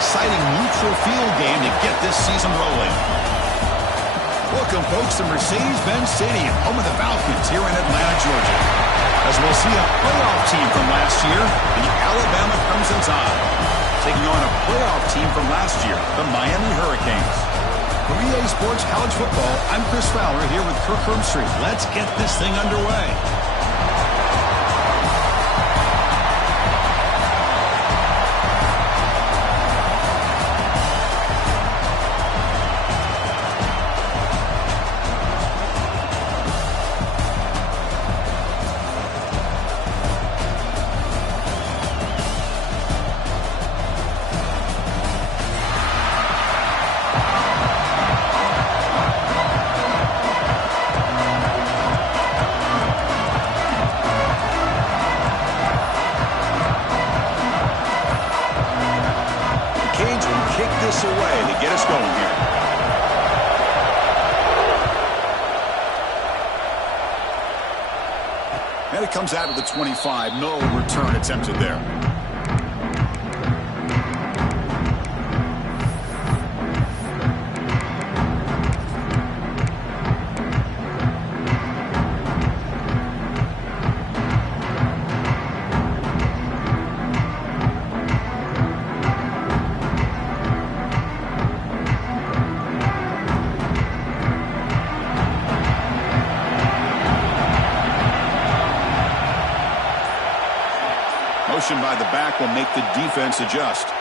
exciting neutral field game to get this season rolling. Welcome, folks, to Mercedes-Benz Stadium, home of the Falcons here in Atlanta, Georgia. As we'll see a playoff team from last year, the Alabama Crimson Tide, taking on a playoff team from last year, the Miami Hurricanes. For EA Sports College Football, I'm Chris Fowler here with Kirk Herbstreit. Let's get this thing underway. Away to get us going here. And it comes out of the 25. No return attempted there. By the back will make the defense adjust. Caught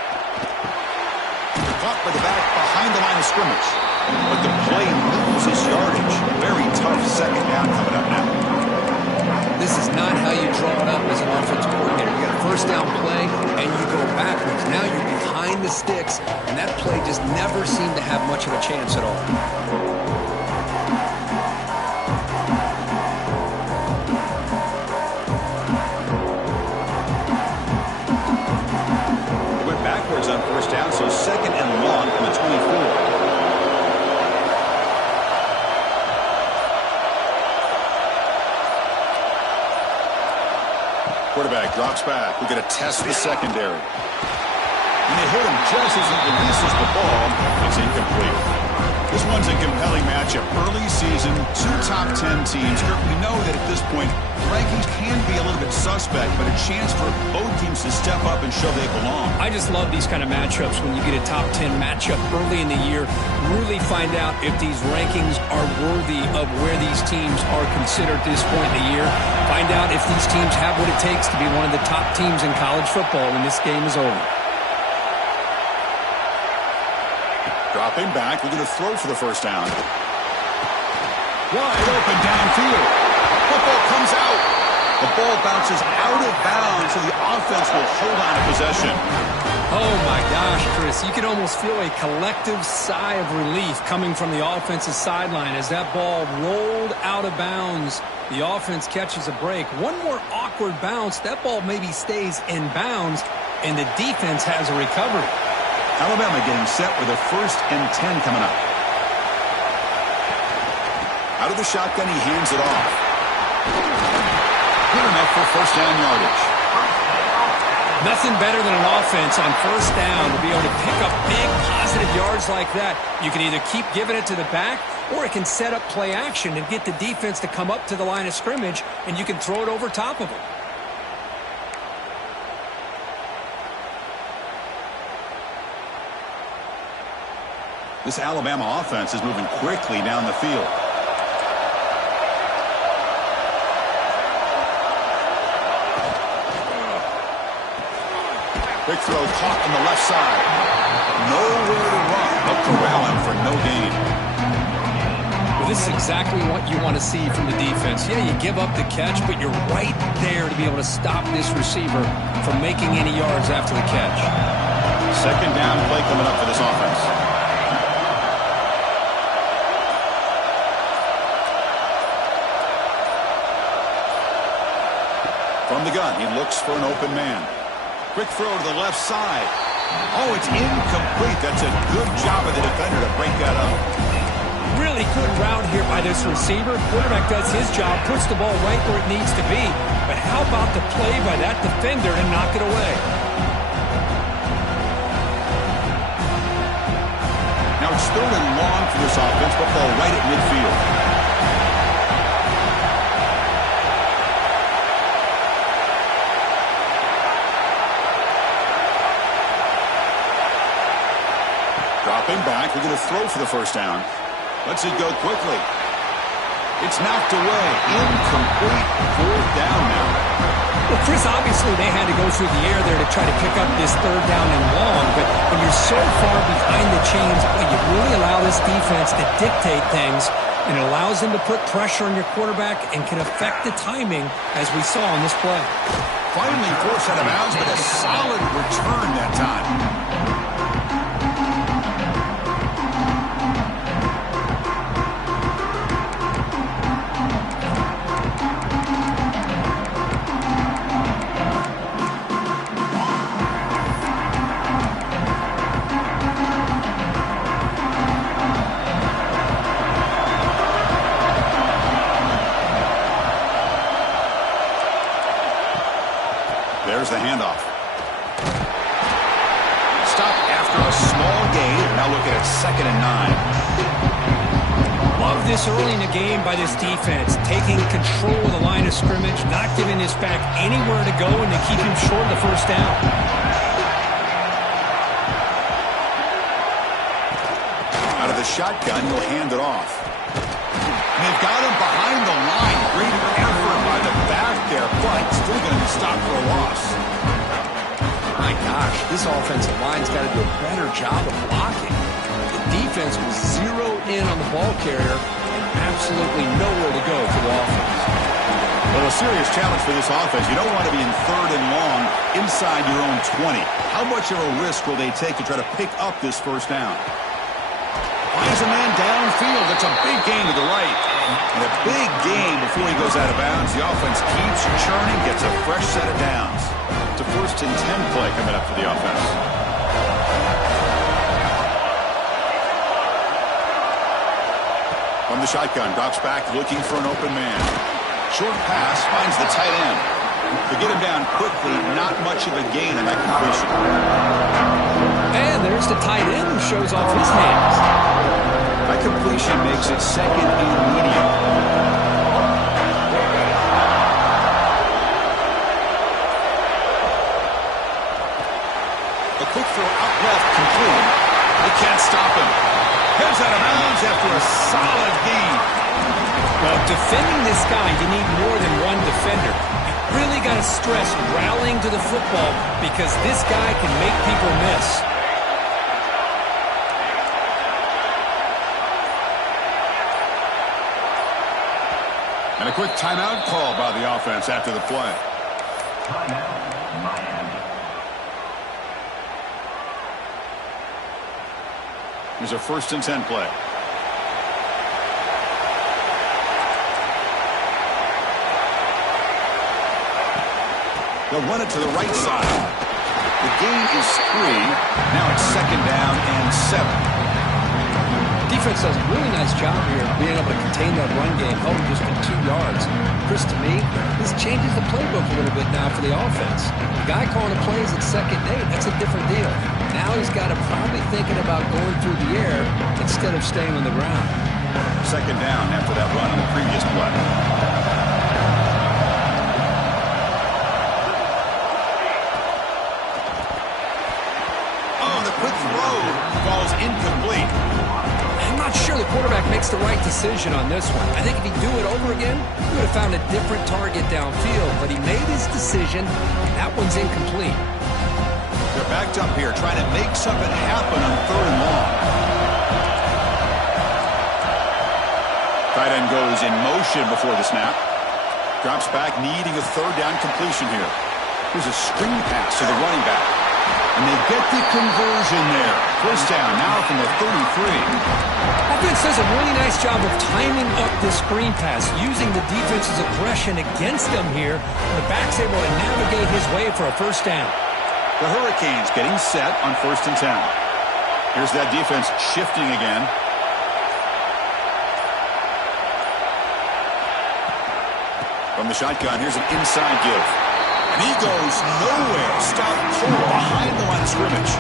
by the back behind the line of scrimmage. But the play loses yardage. Very tough second down coming up now. This is not how you draw it up as an offensive coordinator. You got a first down play and you go backwards. Now you're behind the sticks, and that play just never seemed to have much of a chance at all. On first down, so second and long from the 24. Quarterback drops back. We're going to test the secondary. And they hit him just as he releases the ball. It's incomplete. This one's a compelling matchup. Early season, two top 10 teams. We know that at this point, rankings can be a little bit suspect, but a chance for both teams to step up and show they belong. I just love these kind of matchups when you get a top 10 matchup early in the year. Really find out if these rankings are worthy of where these teams are considered at this point in the year. Find out if these teams have what it takes to be one of the top teams in college football when this game is over. Dropping back, we're going to throw for the first down. Wide open downfield. Football comes out. The ball bounces out of bounds, so the offense will hold on to possession. Oh, my gosh, Chris. You can almost feel a collective sigh of relief coming from the offensive sideline as that ball rolled out of bounds. The offense catches a break. One more awkward bounce. That ball maybe stays in bounds, and the defense has a recovery. Alabama getting set with a 1st and 10 coming up. Out of the shotgun, he hands it off. Good enough for first down yardage. Nothing better than an offense on first down to be able to pick up big positive yards like that. You can either keep giving it to the back, or it can set up play action and get the defense to come up to the line of scrimmage, and you can throw it over top of them. This Alabama offense is moving quickly down the field. Quick throw caught on the left side. Nowhere to run. A corral him for no gain. Well, this is exactly what you want to see from the defense. Yeah, you give up the catch, but you're right there to be able to stop this receiver from making any yards after the catch. Second down play coming up for this offense. From the gun, he looks for an open man. Quick throw to the left side. Oh, it's incomplete. That's a good job of the defender to break that up. Really good route here by this receiver. Quarterback does his job, puts the ball right where it needs to be. But how about the play by that defender to knock it away? Dropping back, they're going to throw for the first down. Lets it go quickly. It's knocked away. Incomplete. Fourth down now. Well, Chris, obviously they had to go through the air there to try to pick up this third down and long, but when you're so far behind the chains, you really allow this defense to dictate things, and it allows them to put pressure on your quarterback and can affect the timing, as we saw on this play. Finally forced out of bounds, but a solid return that time. There's the handoff. Stop after a small gain. Now looking at 2nd and 9. Love this early in the game by this defense, taking control of the line of scrimmage, not giving this back anywhere to go, and to keep him short of the first down. Out of the shotgun, he'll hand it off. And they've got him behind the line. Great effort by the back there, but still going to be stopped for a loss. My gosh, this offensive line's got to do a better job of blocking. The defense was zeroed in on the ball carrier and absolutely nowhere to go for the offense. Well, a serious challenge for this offense. You don't want to be in 3rd and long inside your own 20. How much of a risk will they take to try to pick up this first down? Finds a man downfield. That's a big gain to the right. And a big gain before he goes out of bounds. The offense keeps churning, gets a fresh set of downs. It's a 1st and 10 play coming up for the offense. From the shotgun, drops back looking for an open man. Short pass, finds the tight end. To get him down quickly, not much of a gain on that completion. And there's the tight end who shows off his hands. That completion makes it 2nd and medium. A quick throw out left, complete. They can't stop him. Heads out of bounds after a solid gain. Well, defending this guy, you need more than one defender. You really got to stress rallying to the football, because this guy can make people miss. And a quick timeout call by the offense after the play. Here's a 1st and 10 play. They'll run it to the right side. The gain is 3. Now it's 2nd down and 7. Defense does a really nice job here of being able to contain that run game, held him just for 2 yards. Chris, to me, this changes the playbook a little bit now for the offense. The guy calling the plays at 2nd and 8, that's a different deal. Now he's got to probably thinking about going through the air instead of staying on the ground. 2nd down after that run on the previous play. Oh, the quick throw falls incomplete. I'm not sure the quarterback makes the right decision on this one. I think if he'd do it over again, he would have found a different target downfield, but he made his decision, and that one's incomplete. They're backed up here, trying to make something happen on 3rd and long. Tight end goes in motion before the snap. Drops back, needing a 3rd down completion here. Here's a screen pass to the running back. And they get the conversion there. 1st down now from the 33. Offense does a really nice job of timing up this screen pass, using the defense's aggression against them here. The back's able to navigate his way for a 1st down. The Hurricanes getting set on 1st and 10. Here's that defense shifting again. From the shotgun, here's an inside give. And he goes nowhere. Stopped cold behind the line of scrimmage.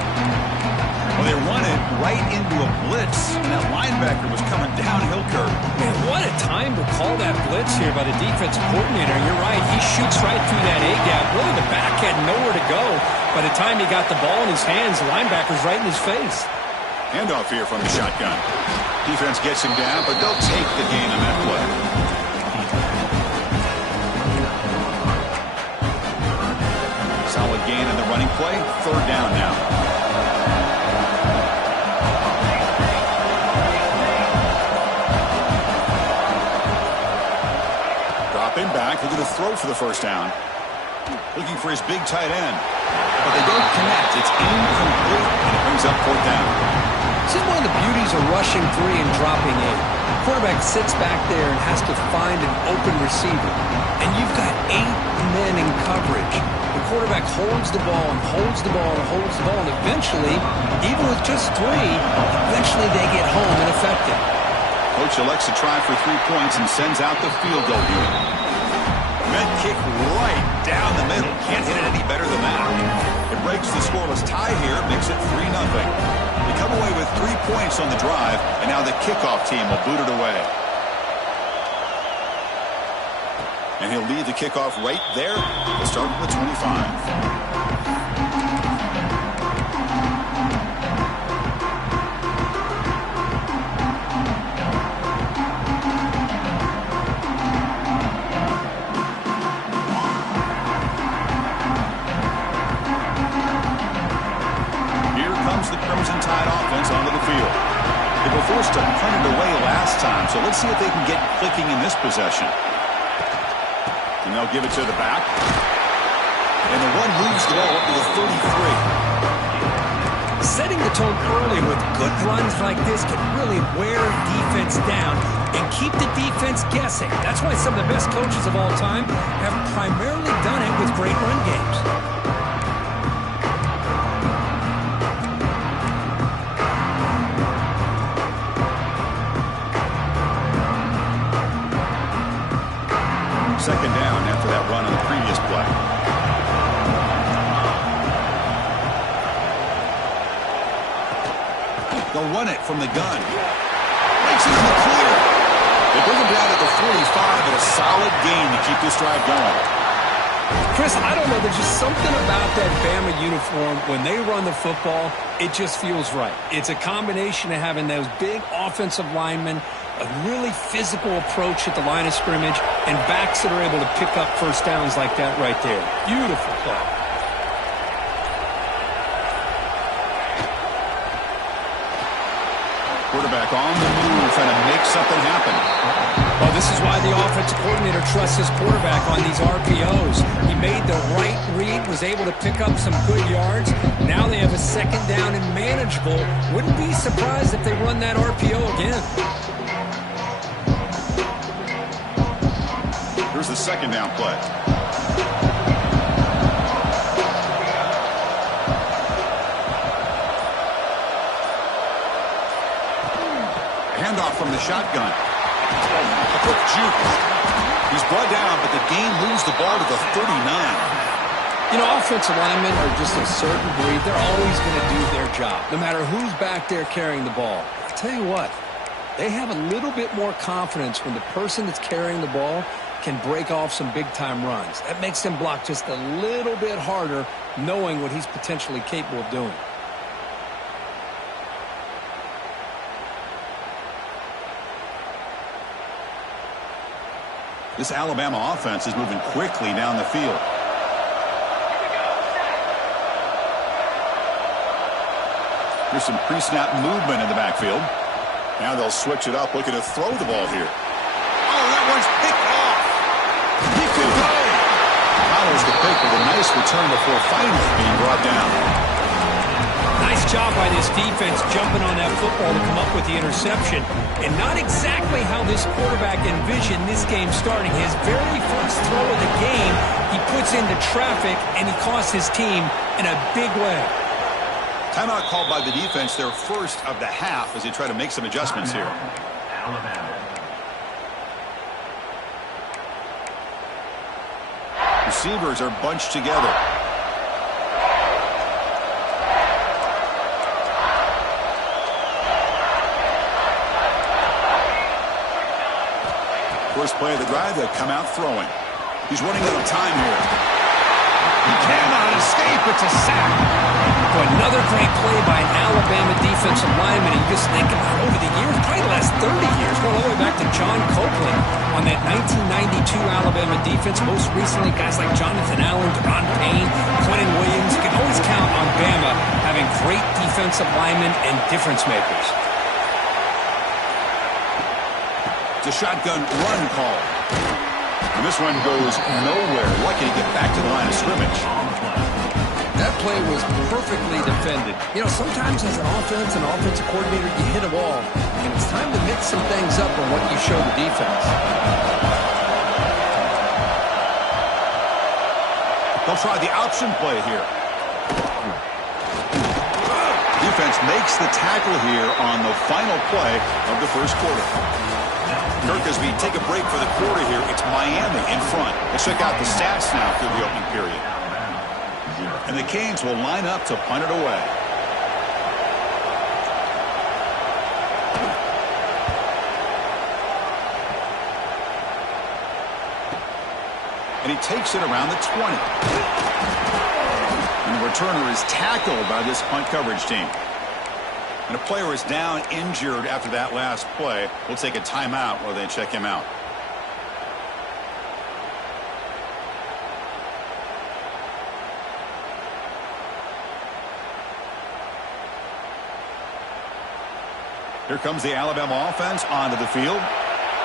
Well, they run it right into a blitz, and that linebacker was coming downhill curve. Man, what a time to call that blitz here by the defensive coordinator. You're right. He shoots right through that A-gap. Really, the back had nowhere to go. By the time he got the ball in his hands, the linebacker's right in his face. Handoff here from the shotgun. Defense gets him down, but they'll take the gain on that play. Solid gain in the running play. Third down now. Dropping back, looking to throw for the first down. Looking for his big tight end. But they don't connect. It's incomplete, and it brings up fourth down. This is one of the beauties of rushing 3 and dropping 8. The quarterback sits back there and has to find an open receiver. And you've got 8 men in coverage. The quarterback holds the ball and holds the ball and holds the ball. And eventually, even with just 3, eventually they get home and effective. Coach elects to try for 3 points and sends out the field goal unit. Med kick right down the middle. Can't hit it any better than that. It breaks the scoreless tie here, makes it 3-0. They come away with 3 points on the drive, and now the kickoff team will boot it away. And he'll lead the kickoff right there. We'll start with 25. Onto the field. They were forced to punt it away last time, so let's see if they can get clicking in this possession. And they'll give it to the back. And the one moves the ball up to the 33. Setting the tone early with good runs like this can really wear defense down and keep the defense guessing. That's why some of the best coaches of all time have primarily done it with great run games. Second down after that run on the previous play. They'll run it from the gun. Makes it in the clear. They bring him down at the 45, and a solid gain to keep this drive going. Chris, I don't know. There's just something about that Bama uniform. When they run the football, it just feels right. It's a combination of having those big offensive linemen, a really physical approach at the line of scrimmage, and backs that are able to pick up first downs like that right there. Beautiful play. Quarterback on the move, trying to make something happen. Well, this is why the offensive coordinator trusts his quarterback on these RPOs. He made the right read, was able to pick up some good yards. Now they have a second down and manageable. Wouldn't be surprised if they run that RPO again. Here's the second down play. Handoff from the shotgun. A quick juke. He's brought down, but the gain moves the ball to the 39. You know, offensive linemen are just a certain breed. They're always going to do their job, no matter who's back there carrying the ball. I'll tell you what, they have a little bit more confidence when the person that's carrying the ball can break off some big-time runs. That makes them block just a little bit harder, knowing what he's potentially capable of doing. This Alabama offense is moving quickly down the field. Here's some pre-snap movement in the backfield. Now they'll switch it up, looking to throw the ball here. Oh, that one's picked off. He could go. Follows the pick with a nice return before finally being brought down. Nice job by this defense jumping on that football to come up with the interception. And not exactly how this quarterback envisioned this game starting. His very first throw of the game, he puts into traffic, and he costs his team in a big way. Timeout called by the defense, their first of the half, as they try to make some adjustments here. Receivers are bunched together. First play of the drive, they'll come out throwing. He's running out of time here. He cannot escape. It's a sack. Boy, another great play by an Alabama defensive lineman. And you just think about over the years, probably the last 30 years, going all the way back to John Copeland on that 1992 Alabama defense. Most recently, guys like Jonathan Allen, Deron Payne, Quentin Williams. You can always count on Bama having great defensive linemen and difference makers. It's a shotgun run call. And this one goes nowhere. Lucky to get back to the line of scrimmage. That play was perfectly defended. You know, sometimes as an offensive coordinator, you hit a wall. And it's time to mix some things up on what you show the defense. They'll try the option play here. Defense makes the tackle here on the final play of the first quarter. Kirk, as we take a break for the quarter here, it's Miami in front. Let's check out the stats now through the opening period. And the Canes will line up to punt it away. And he takes it around the 20. And the returner is tackled by this punt coverage team. And a player is down injured after that last play. We'll take a timeout while they check him out. Here comes the Alabama offense onto the field.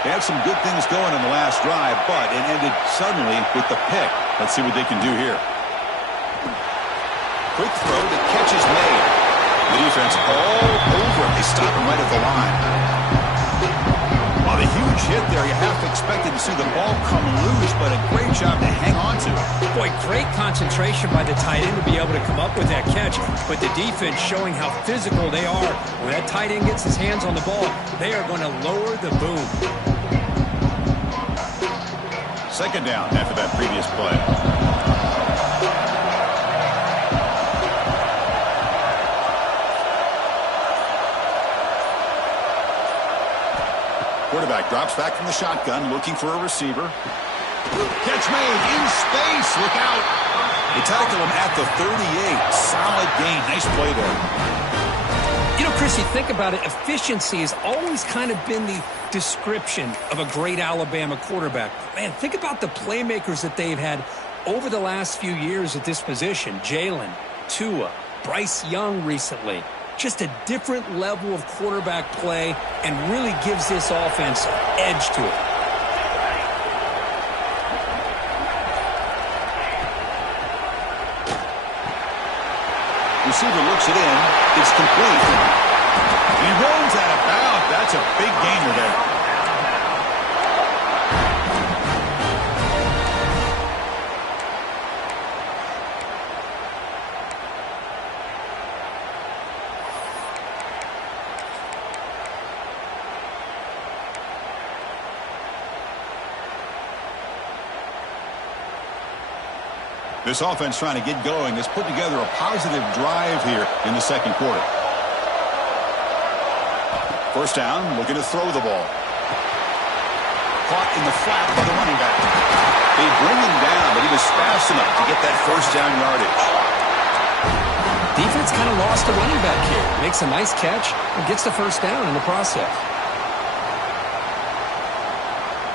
They had some good things going in the last drive, but it ended suddenly with the pick. Let's see what they can do here. Quick throw, the catch is made. The defense all over it. They stop him right at the line. Well, the huge hit there, you half expected to see the ball come loose, but a great job to hang on to. Boy, great concentration by the tight end to be able to come up with that catch, but the defense showing how physical they are. When that tight end gets his hands on the ball, they are going to lower the boom. Second down after that previous play. Quarterback drops back from the shotgun, looking for a receiver. Catch made in space. Look out. They tackle him at the 38. Solid gain. Nice play there. You know, Chris, you think about it, efficiency has always kind of been the description of a great Alabama quarterback. Man, think about the playmakers that they've had over the last few years at this position. Jalen, Tua, Bryce Young recently. Just a different level of quarterback play and really gives this offense edge to it. Receiver looks it in. It's complete. And he runs out of bounds. That's a big gainer there. This offense trying to get going has put together a positive drive here in the second quarter. First down, looking to throw the ball. Caught in the flat by the running back. They bring him down, but he was fast enough to get that first down yardage. Defense kind of lost a running back here. Makes a nice catch and gets the first down in the process.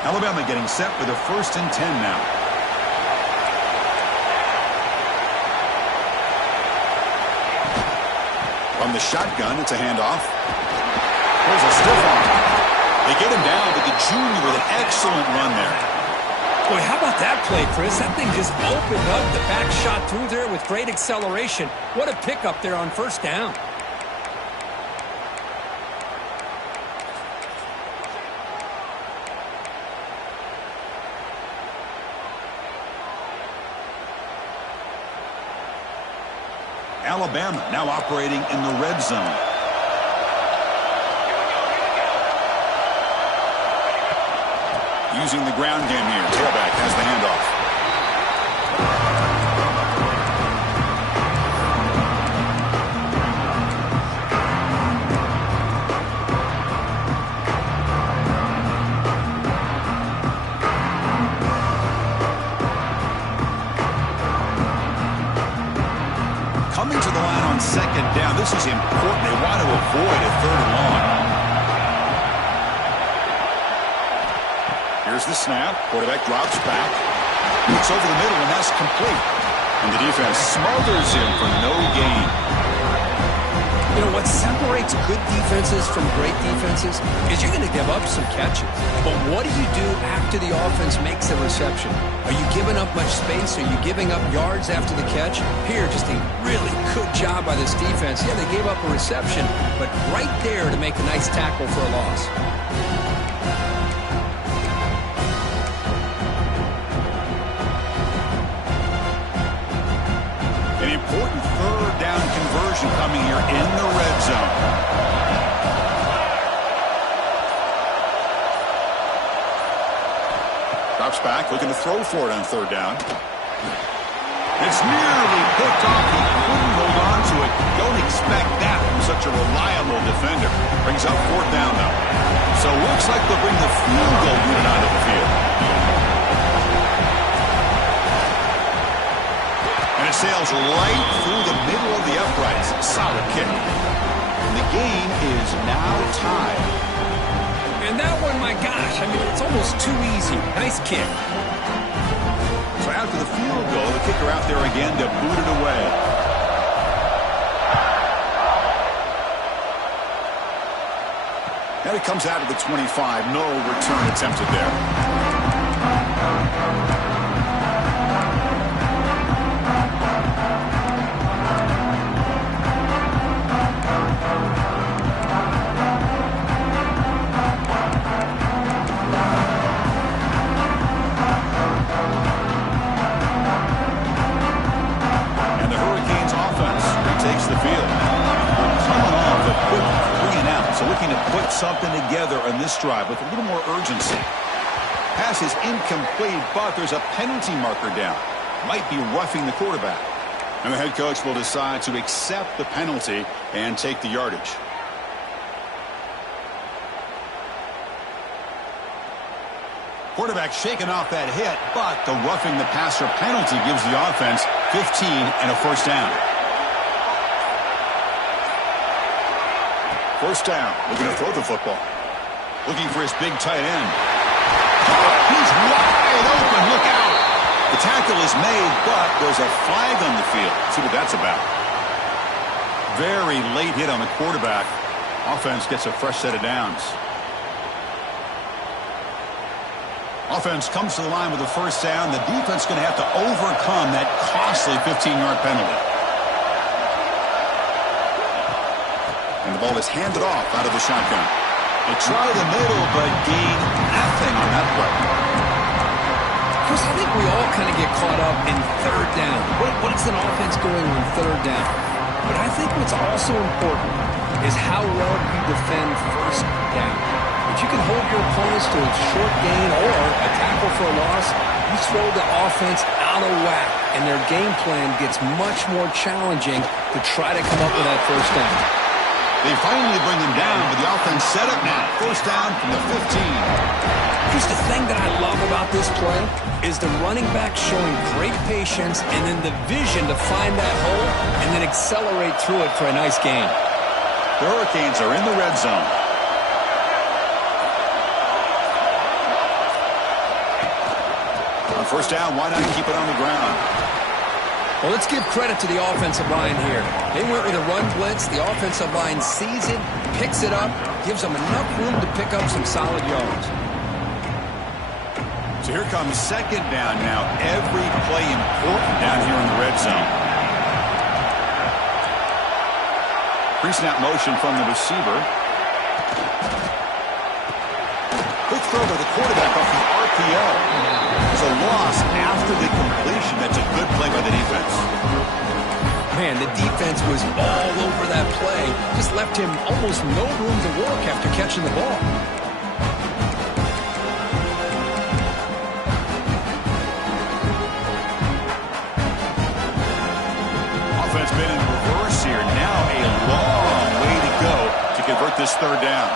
Alabama getting set with a 1st and 10 now. From the shotgun, it's a handoff. There's a stiff arm. They get him down, but the junior with an excellent run there. Boy, how about that play, Chris? That thing just opened up. The back shot through there with great acceleration. What a pickup there on first down. Alabama now operating in the red zone. Using the ground game here. Tailback has the handoff. Coming to the line on second down. This is important. They want to avoid a third and long. Here's the snap. Quarterback drops back. Looks over the middle, and that's complete. And the defense smothers him for no gain. You know, what separates good defenses from great defenses is you're going to give up some catches. But what do you do after the offense makes a reception? Are you giving up much space? Are you giving up yards after the catch? Here, just a really good job by this defense. Yeah, they gave up a reception, but right there to make a nice tackle for a loss. An important third down conversion coming here in the red zone. Drops back, looking to throw for it on third down. It's nearly picked off. He couldn't hold on to it. Don't expect that from such a reliable defender. Brings up fourth down, though. So it looks like they'll bring the field goal unit onto the field. It sails right through the middle of the uprights. Solid kick. And the game is now tied. And that one, my gosh, I mean, it's almost too easy. Nice kick. So after the field goal, the kicker out there again to boot it away. And it comes out of the 25. No return attempted there. Something together on this drive with a little more urgency. Pass is incomplete, but there's a penalty marker down. Might be roughing the quarterback. And the head coach will decide to accept the penalty and take the yardage. Quarterback shaking off that hit, but the roughing the passer penalty gives the offense 15 and a first down. First down, looking to throw the football. Looking for his big tight end. Oh, he's wide open, look out. The tackle is made, but there's a flag on the field. Let's see what that's about. Very late hit on the quarterback. Offense gets a fresh set of downs. Offense comes to the line with the first down. The defense is going to have to overcome that costly 15-yard penalty. And the ball is handed off out of the shotgun. They try the middle, but gain nothing on that play. Chris, I think we all kind of get caught up in third down. What is an offense doing on third down? But I think what's also important is how well you defend first down. If you can hold your opponents to a short gain or a tackle for a loss, you throw the offense out of whack, and their game plan gets much more challenging to try to come up with that first down. They finally bring him down, but the offense set up now. First down from the 15. Here's the thing that I love about this play is the running back showing great patience and then the vision to find that hole and then accelerate through it for a nice gain. The Hurricanes are in the red zone. On first down, why not keep it on the ground? Well, let's give credit to the offensive line here. They went with a run blitz. The offensive line sees it, picks it up, gives them enough room to pick up some solid yards. So here comes second down now. Every play important down here in the red zone. Pre-snap motion from the receiver. Quick throw by the quarterback off the RPO. It's a loss after the completion. That's a good play by the defense. Man, the defense was all over that play. Just left him almost no room to work after catching the ball. Offense been in reverse here. Now a long way to go to convert this third down.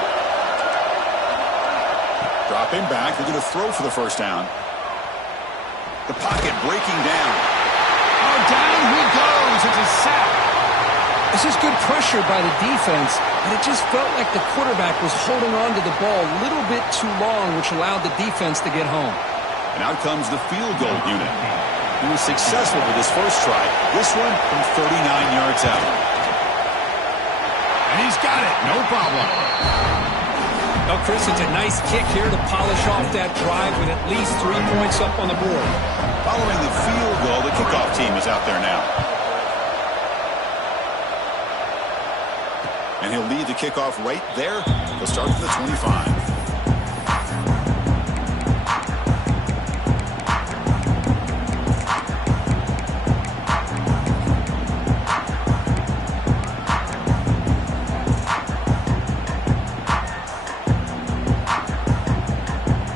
Dropping back. They're going to throw for the first down. The pocket breaking down. Oh, down he goes. It's a sack. This is good pressure by the defense, but it just felt like the quarterback was holding on to the ball a little bit too long, which allowed the defense to get home. And out comes the field goal unit. He was successful with his first try. This one from 39 yards out. And he's got it. No problem. Well, Chris, it's a nice kick here to polish off that drive with at least 3 points up on the board. Following the field goal, the kickoff team is out there now. And he'll lead the kickoff right there. He'll start from the 25.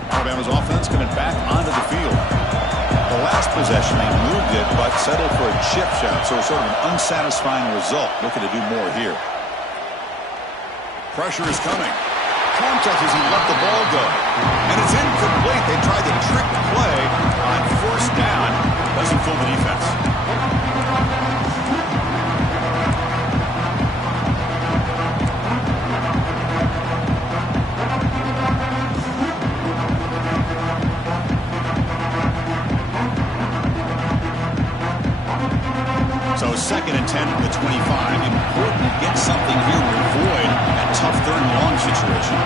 Alabama's offense coming back onto the field. The last possession, they moved it, but settled for a chip shot, so sort of an unsatisfying result. Looking to do more here. Pressure is coming. Contact as he let the ball go. And it's incomplete. They tried the trick play on first down. Doesn't fool the defense. So 2nd and 10 from the 25. Important to get something here to avoid that tough 3rd and long situation.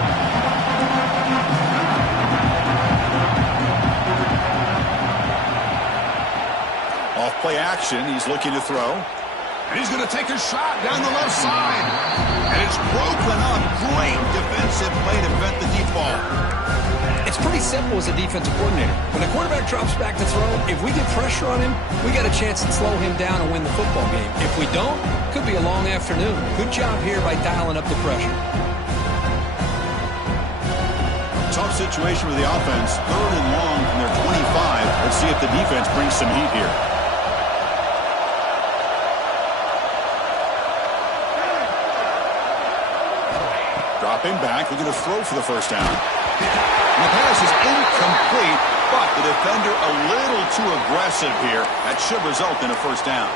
Off play action. He's looking to throw. And he's going to take a shot down the left side. And it's broken up. Great defensive play to prevent the deep ball. It's pretty simple as a defensive coordinator. When the quarterback drops back to throw, if we get pressure on him, we got a chance to slow him down and win the football game. If we don't, could be a long afternoon. Good job here by dialing up the pressure. Tough situation with the offense. 3rd and long from their 25. Let's see if the defense brings some heat here. Dropping back, looking to throw for the first down. And the pass is incomplete, but the defender a little too aggressive here. That should result in a first down.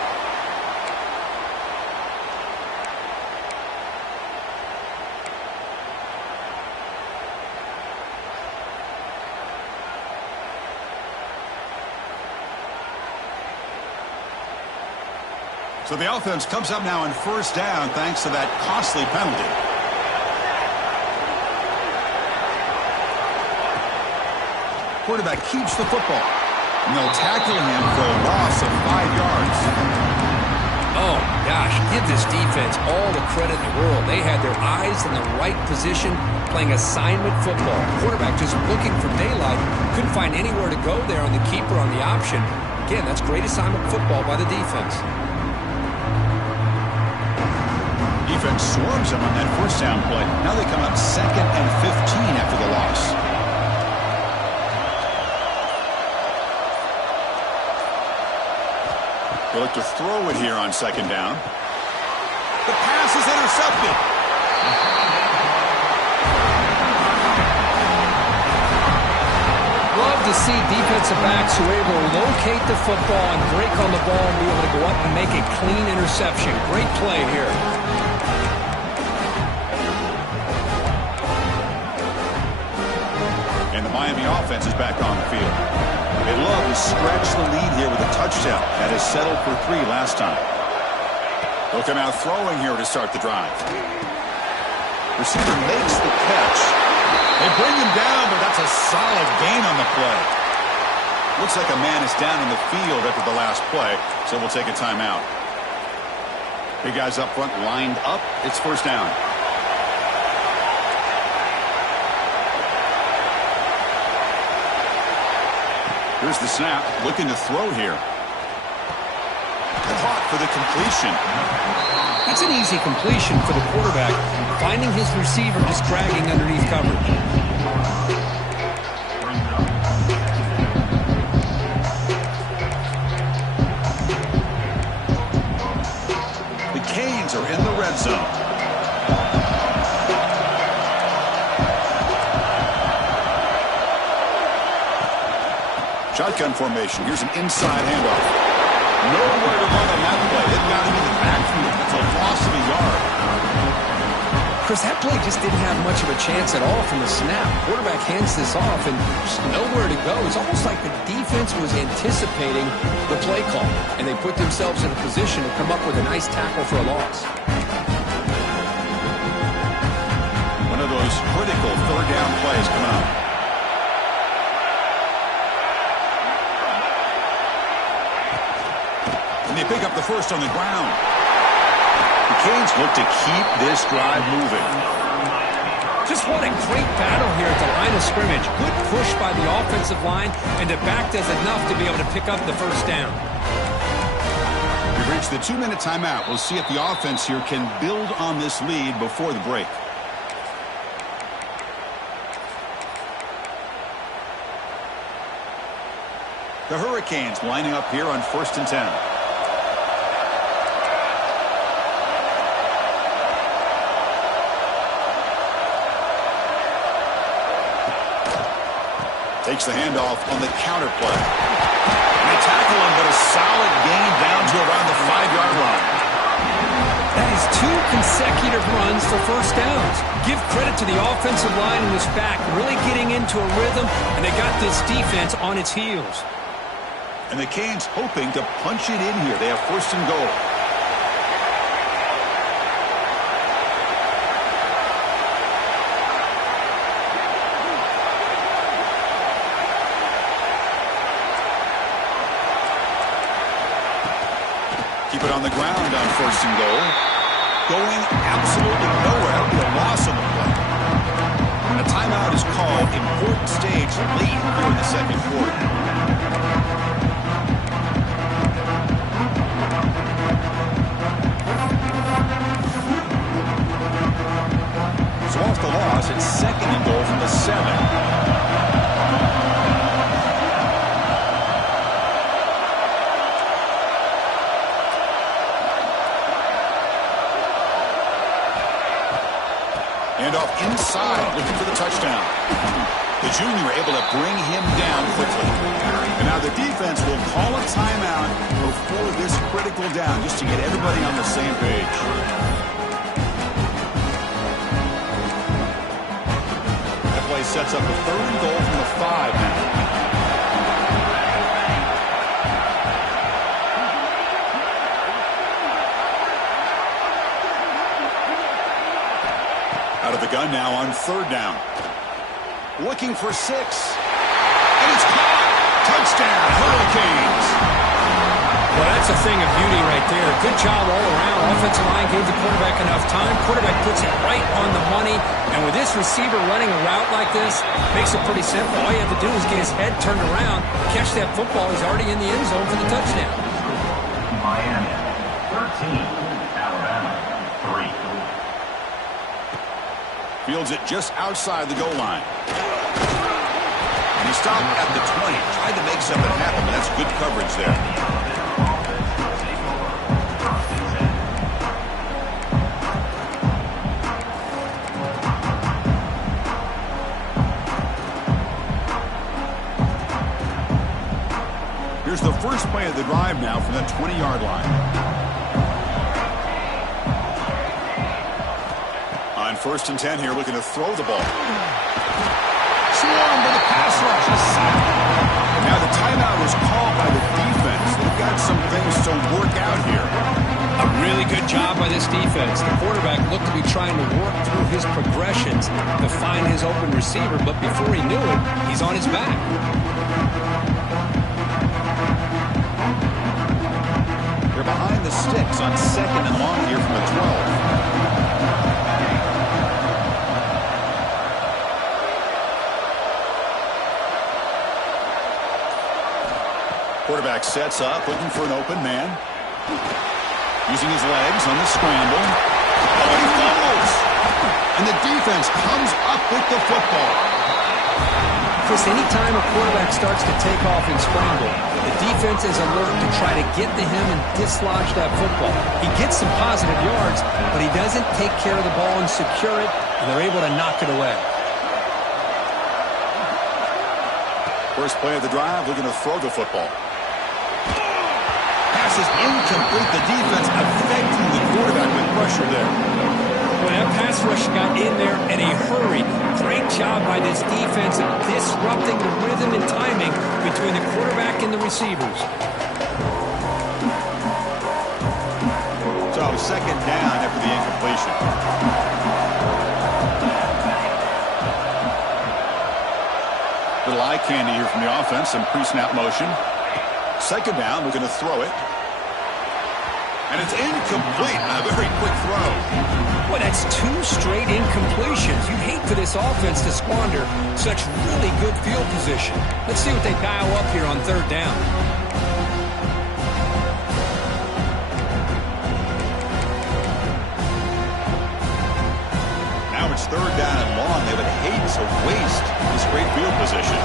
So the offense comes up now in first down thanks to that costly penalty. Quarterback keeps the football. And they'll tackle him for a loss of 5 yards. Oh, gosh, give this defense all the credit in the world. They had their eyes in the right position, playing assignment football. Quarterback just looking for daylight. Couldn't find anywhere to go there on the keeper on the option. Again, that's great assignment football by the defense. Defense swarms him on that first down play. Now they come up 2nd and 15 after the loss. They look to throw it here on 2nd down. The pass is intercepted. Love to see defensive backs who are able to locate the football and break on the ball and be able to go up and make a clean interception. Great play here. And the Miami offense is back on the field. They love to stretch the lead here with a touchdown. That is settled for 3 last time. They'll come out throwing here to start the drive. Receiver makes the catch. They bring him down, but that's a solid gain on the play. Looks like a man is down in the field after the last play, so we'll take a timeout. Big guys up front lined up. It's first down. Here's the snap, looking to throw here. Caught for the completion. That's an easy completion for the quarterback, finding his receiver just dragging underneath coverage. The Canes are in the red zone. Shotgun formation. Here's an inside handoff. Nowhere to run on that play. They've got him in the backfield. It's a loss of Chris, that play just didn't have much of a chance at all from the snap. Quarterback hands this off and just nowhere to go. It's almost like the defense was anticipating the play call, and they put themselves in a position to come up with a nice tackle for a loss. One of those critical third down plays coming up. And they pick up the first on the ground. The Canes look to keep this drive moving. Just what a great battle here at the line of scrimmage. Good push by the offensive line, and the back does enough to be able to pick up the first down. We've reached the 2-minute timeout. We'll see if the offense here can build on this lead before the break. The Hurricanes lining up here on 1st and 10. Takes the handoff on the counter play. And they tackle him, but a solid gain down to around the 5-yard line. That is 2 consecutive runs for first downs. Give credit to the offensive line in this back, really getting into a rhythm, and they got this defense on its heels. And the Canes hoping to punch it in here. They have 1st and goal. Keep it on the ground on 1st and goal. Going absolutely nowhere. It'll be a loss on the play. And a timeout is called. Important stage late here in the second quarter. So off the loss, it's 2nd and goal from the 7. Handoff inside, looking for the touchdown. The junior able to bring him down quickly. And now the defense will call a timeout before this critical down, just to get everybody on the same page. That play sets up a 3rd and goal from the 5 now. Out of the gun now on 3rd down. Looking for 6. And it's caught. Touchdown, Hurricanes. Well, that's a thing of beauty right there. Good job all around. Offensive line gave the quarterback enough time. Quarterback puts it right on the money. And with this receiver running a route like this, makes it pretty simple. All you have to do is get his head turned around, catch that football. He's already in the end zone for the touchdown. Miami, 13. Alabama, 3. Fields it just outside the goal line. And he stopped at the 20. Tried to make something happen, but that's good coverage there. Here's the first play of the drive now from the 20-yard line. On 1st and 10 here, looking to throw the ball. Swarmed by the pass rush. And now the timeout is called by the defense. They've got some things to work out here. A really good job by this defense. The quarterback looked to be trying to work through his progressions to find his open receiver, but before he knew it, he's on his back. They're behind the sticks on 2nd and long here from the 12. Quarterback sets up, looking for an open man. Using his legs on the scramble. Oh, and he fumbles! And the defense comes up with the football. Chris, anytime a quarterback starts to take off and scramble, the defense is alert to try to get to him and dislodge that football. He gets some positive yards, but he doesn't take care of the ball and secure it, and they're able to knock it away. First play of the drive, looking to throw the football. Pass is incomplete. The defense affecting the quarterback with pressure there. Well, that pass pass rush got in there in a hurry. Great job by this defense of disrupting the rhythm and timing between the quarterback and the receivers. So second down after the incompletion. Little eye candy here from the offense. Some pre-snap motion. Second down, we're going to throw it. And it's incomplete. A very quick throw. Boy, that's 2 straight incompletions. You'd hate for this offense to squander such really good field position. Let's see what they dial up here on third down. Now it's third down and long. They would hate to waste this great field position.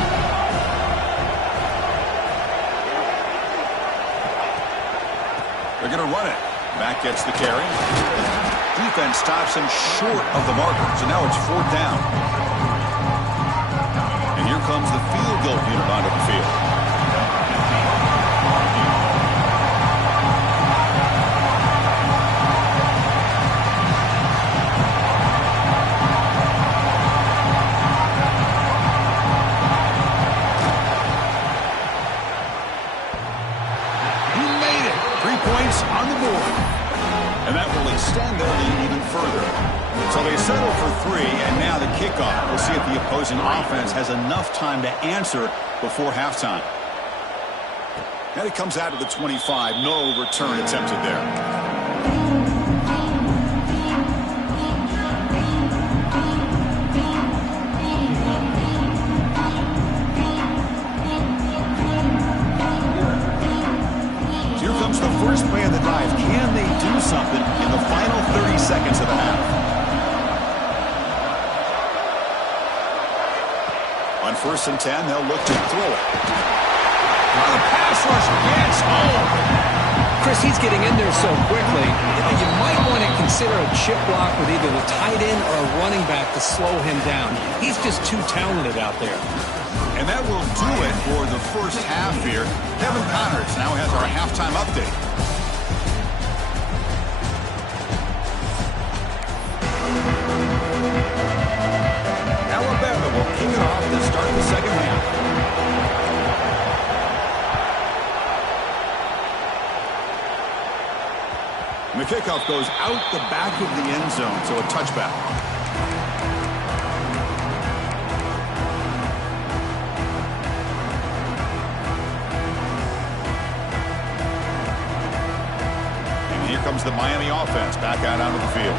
They're going to run it. Back gets the carry. Defense stops him short of the marker. So now it's fourth down. And here comes the field goal unit onto the field. On the board. And that will extend their lead even further. So they settle for 3, and now the kickoff. We'll see if the opposing offense has enough time to answer before halftime. And it comes out of the 25. No return attempted there. The first play of the drive. Can they do something in the final 30 seconds of the half? On 1st and 10, they'll look to throw it. The pass rush gets home. Chris, he's getting in there so quickly. You might want to consider a chip block with either the tight end or a running back to slow him down. He's just too talented out there. And that will do it for the first half here. Kevin Connors now has our halftime update. Alabama will kick it off to start the second half. And the kickoff goes out the back of the end zone, so a touchback. Comes the Miami offense back out onto the field.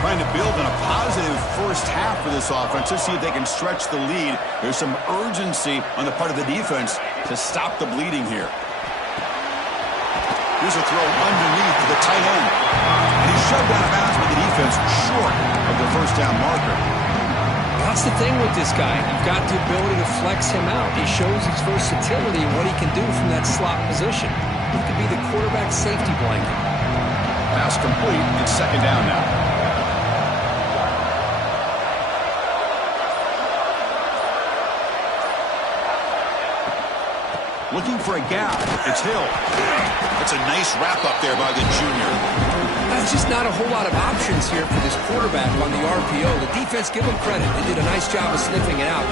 Trying to build on a positive first half for this offense to see if they can stretch the lead. There's some urgency on the part of the defense to stop the bleeding here. Here's a throw underneath to the tight end. And he's shoved out of bounds with the defense short of the first down marker. That's the thing with this guy. You've got the ability to flex him out. He shows his versatility and what he can do from that slot position. He could be the quarterback safety blanket. Pass complete. It's second down now. Looking for a gap. It's Hill. That's a nice wrap-up there by the junior. There's just not a whole lot of options here for this quarterback on the RPO. The defense, give them credit. They did a nice job of sniffing it out.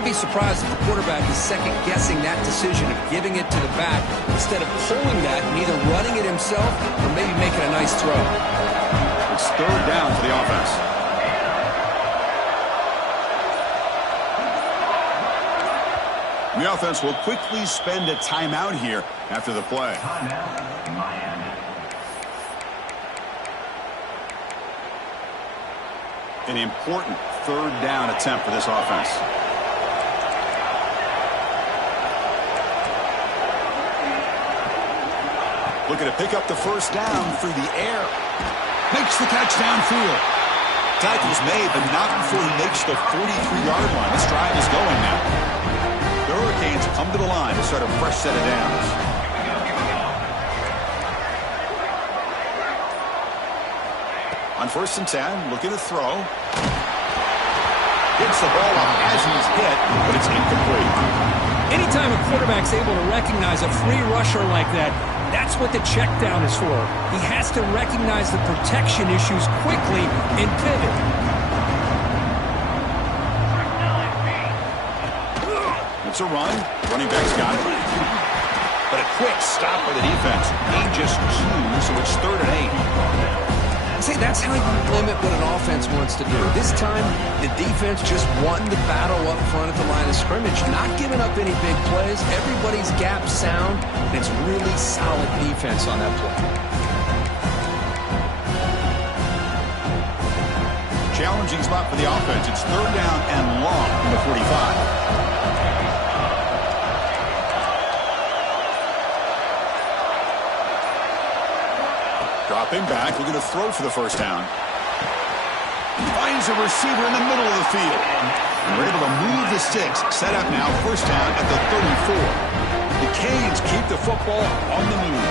Be surprised if the quarterback is second-guessing that decision of giving it to the back instead of pulling that and either running it himself or maybe making a nice throw. It's third down for the offense. The offense will quickly spend a timeout here after the play. Timeout, Miami. An important third down attempt for this offense. Looking to pick up the first down through the air. Makes the catch downfield. Tackle's made, but not before he makes the 43-yard line. This drive is going now. The Hurricanes come to the line to start a fresh set of downs. On 1st and 10, looking to throw. Gets the ball up as he's hit, but it's incomplete. Anytime a quarterback's able to recognize a free rusher like that, That's what the check down is for. He has to recognize the protection issues quickly and pivot. It's a run. Running back's got it. But a quick stop by the defense. He just 2, so it's 3rd and 8. See, that's how you limit what an offense wants to do. This time, the defense just won the battle up front at the line of scrimmage, not giving up any big plays. Everybody's gap sound, and it's really solid defense on that play. Challenging spot for the offense. It's 3rd down and long from the 45. Dropping back, looking to throw for the first down. Finds a receiver in the middle of the field. And we're able to move the sticks. Set up now, first down at the 34. The Canes keep the football on the move.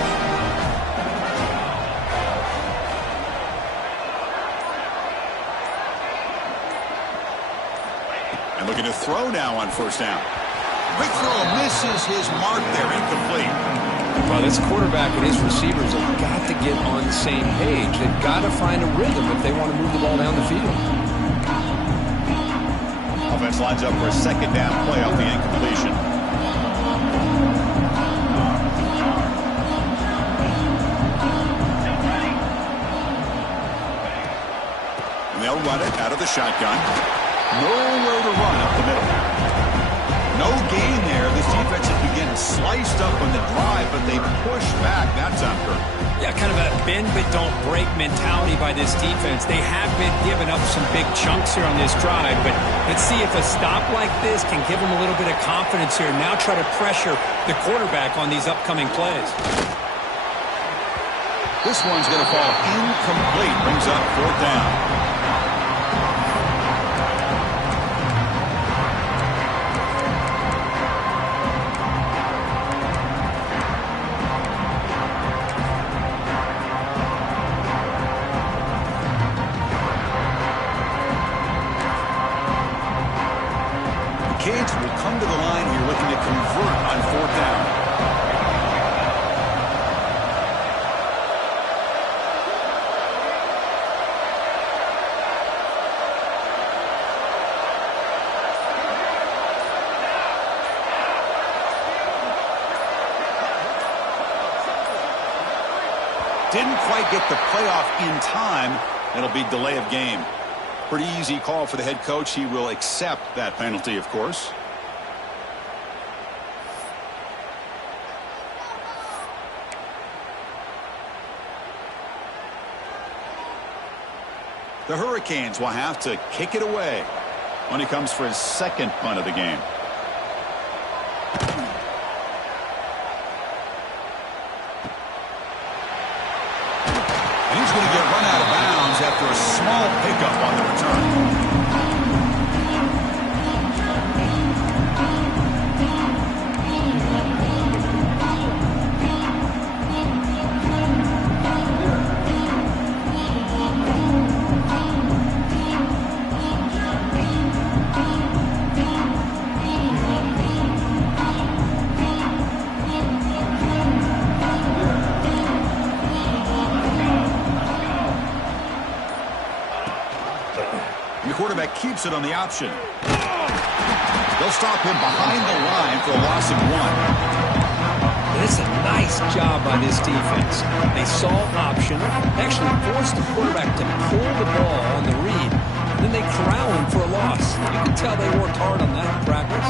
And looking to throw now on first down. Quick throw, misses his mark there, incomplete. Well, this quarterback and his receivers have got to get on the same page. They've got to find a rhythm if they want to move the ball down the field. Offense lines up for a second down play off the incompletion. And they'll run it out of the shotgun. Nowhere to run up the middle. No gain there. This defense has been getting sliced up on the drive, but they push back. That's after. Yeah, kind of a bend but don't break mentality by this defense. They have been giving up some big chunks here on this drive, but let's see if a stop like this can give them a little bit of confidence here. Now try to pressure the quarterback on these upcoming plays. This one's going to fall incomplete. Brings up 4th down. Canes will come to the line here looking to convert on 4th down. Didn't quite get the playoff in time. It'll be delay of game. Pretty easy call for the head coach. He will accept that penalty, of course. The Hurricanes will have to kick it away when he comes for his second punt of the game. And he's going to get run out of bounds after a small pickup on the return. Quarterback keeps it on the option. They'll stop him behind the line for a loss of 1. It's a nice job by this defense. They saw option, actually forced the quarterback to pull the ball on the read, then they corral him for a loss. You can tell they worked hard on that in practice.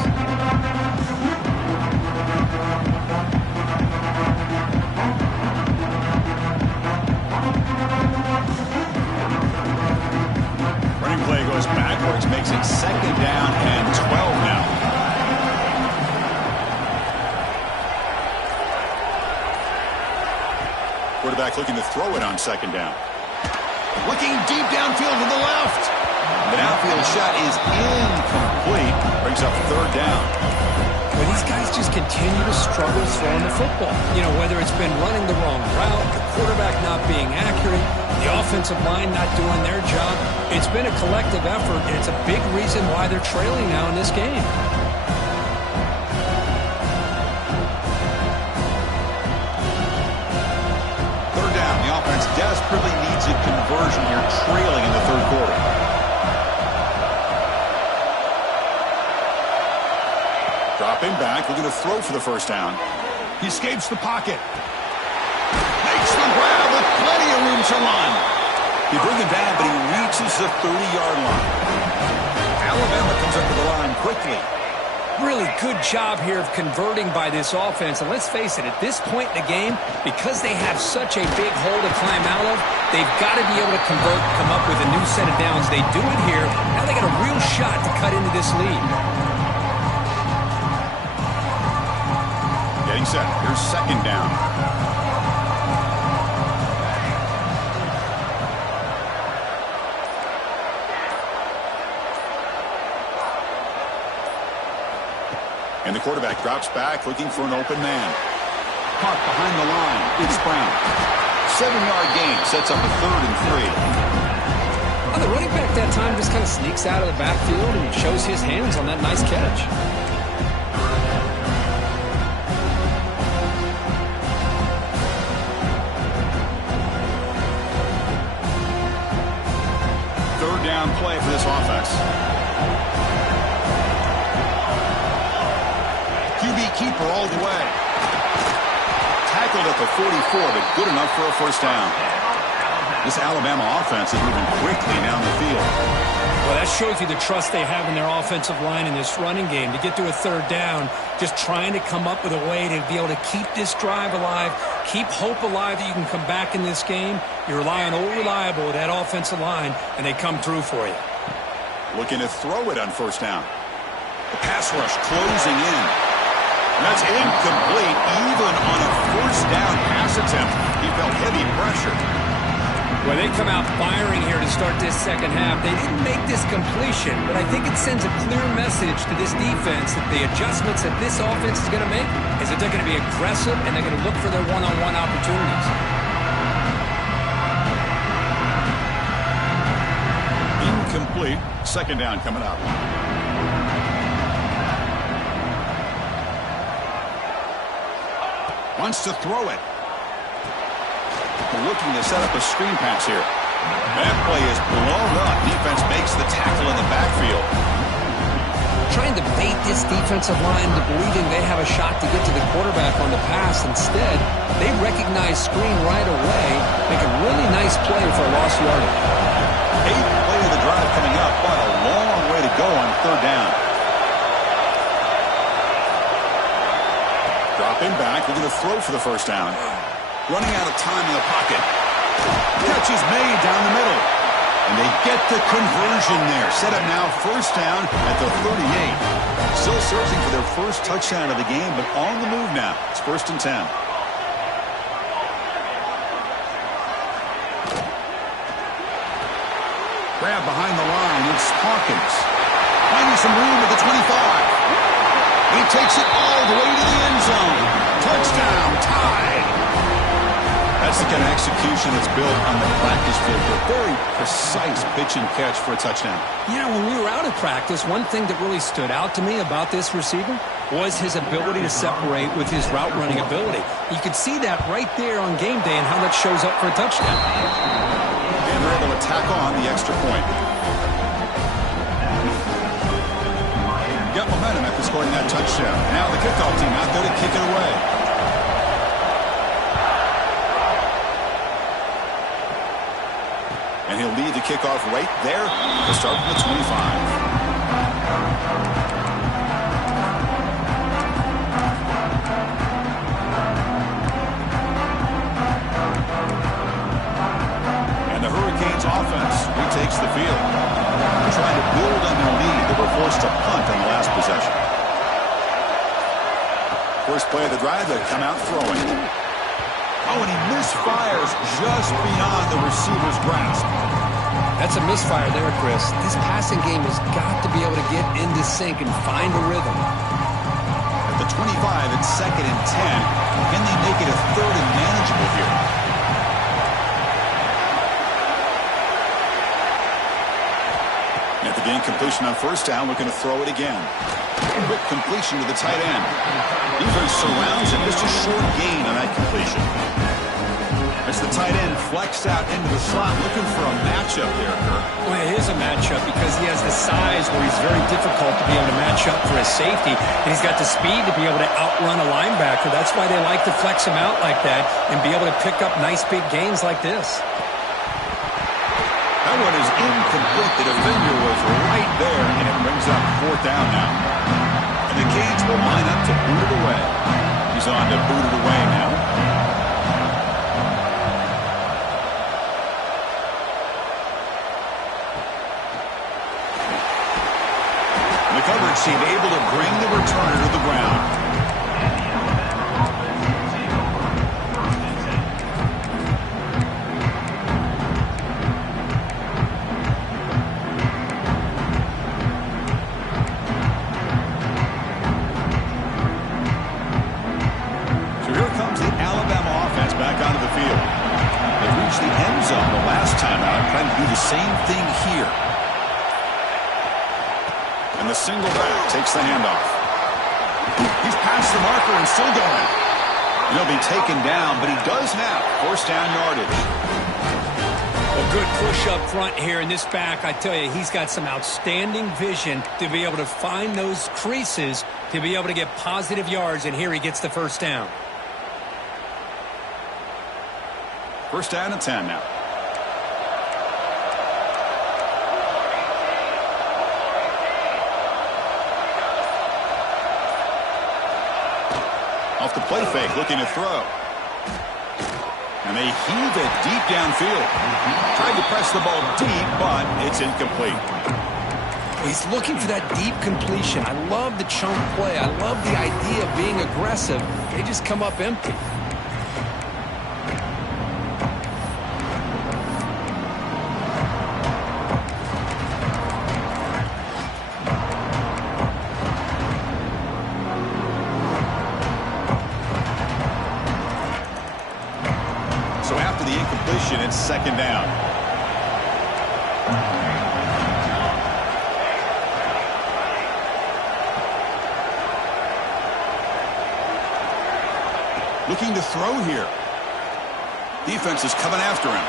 Play goes backwards, makes it second down and 12 now. Quarterback looking to throw it on second down. Looking deep downfield to the left. The downfield shot is incomplete. Brings up third down. But these guys just continue to struggle throwing the football. You know, whether it's been running the wrong route, the quarterback not being accurate, the offensive line not doing their job. It's been a collective effort, and it's a big reason why they're trailing now in this game. conversion here, trailing in the third quarter. Dropping back, looking to throw for the first down. He escapes the pocket. Makes the grab with plenty of room to run. He brings him down, but he reaches the 30-yard line. Alabama comes up to the line quickly. Really good job here of converting by this offense. And let's face it, at this point in the game, because they have such a big hole to climb out of, they've got to be able to convert, come up with a new set of downs. They do it here. Now they got a real shot to cut into this lead. Getting set. Here's second down. And the quarterback drops back, looking for an open man. Caught behind the line. It's Brown. 7-yard gain sets up a 3rd and 3. Well, the running back that time just kind of sneaks out of the backfield and shows his hands on that nice catch. Third down play for this offense. QB keeper all the way. Tackled at the 44, but good enough for a first down. This Alabama offense is moving quickly down the field. Well, that shows you the trust they have in their offensive line in this running game. To get to a third down, just trying to come up with a way to be able to keep this drive alive, keep hope alive that you can come back in this game. You rely on Old Reliable with that offensive line, and they come through for you. Looking to throw it on first down. The pass rush closing in. That's incomplete, even on a first down pass attempt. He felt heavy pressure. Well, they come out firing here to start this second half. They didn't make this completion, but I think it sends a clear message to this defense that the adjustments that this offense is going to make is that they're going to be aggressive and they're going to look for their one-on-one opportunities. Incomplete. Second down coming up. Wants to throw it. Looking to set up a screen pass here. That play is blown up. Defense makes the tackle in the backfield. Trying to bait this defensive line to believing they have a shot to get to the quarterback on the pass. Instead, they recognize screen right away, make a really nice play for a lost yardage. 8th play of the drive coming up, but a long way to go on third down. Dropping back, looking to throw for the first down. Running out of time in the pocket. Catch is made down the middle. And they get the conversion there. Set up now first down at the 38. Still searching for their first touchdown of the game, but on the move now. It's 1st and 10. Grab behind the line. It's Hawkins. Finding some room at the 25. He takes it all the way to the end zone. Touchdown, tied. That's the kind of execution that's built on the practice field. A very precise pitch and catch for a touchdown. Yeah, when we were out at practice, one thing that really stood out to me about this receiver was his ability to separate with his route running ability. You could see that right there on game day and how that shows up for a touchdown. And they're able to tack on the extra point. Got momentum after scoring that touchdown. Now the kickoff team out there to kick it away. And he'll lead the kickoff right there to start from the 25. And the Hurricanes offense retakes the field. They're trying to build on their lead. They were forced to punt on the last possession. First play of the drive, they come out throwing. Oh, and he misfires just beyond the receiver's grasp. That's a misfire there, Chris. This passing game has got to be able to get into sync and find a rhythm. At the 25, it's 2nd and 10. Can they make it a 3rd and manageable here? At the game completion on first down, looking to throw it again. Quick completion to the tight end. Defense surrounds him. Just a short gain on that completion. As the tight end flexed out into the slot, looking for a matchup there, Kirk. Well, it is a matchup because he has the size where he's very difficult to be able to match up for his safety, and he's got the speed to be able to outrun a linebacker. That's why they like to flex him out like that and be able to pick up nice big gains like this. That one is incomplete. The defender was right there, and it brings up fourth down now. And the Canes will line up to boot it away. He's on to boot it away now. The coverage team able to bring the returner to the ground. So here comes the Alabama offense back onto the field. They reached the end zone the last time out, trying to do the same thing here. And the single back takes the handoff. He's past the marker and still going. And he'll be taken down, but he does have first down yardage. Well, good push up front here in this back. I tell you, he's got some outstanding vision to be able to find those creases to be able to get positive yards, and here he gets the first down. First down and 10 now. Off the play fake, looking to throw. And they heave it deep downfield. Tried to press the ball deep, but it's incomplete. He's looking for that deep completion. I love the chunk play. I love the idea of being aggressive. They just come up empty. So after the incompletion, it's second down. Looking to throw here. Defense is coming after him.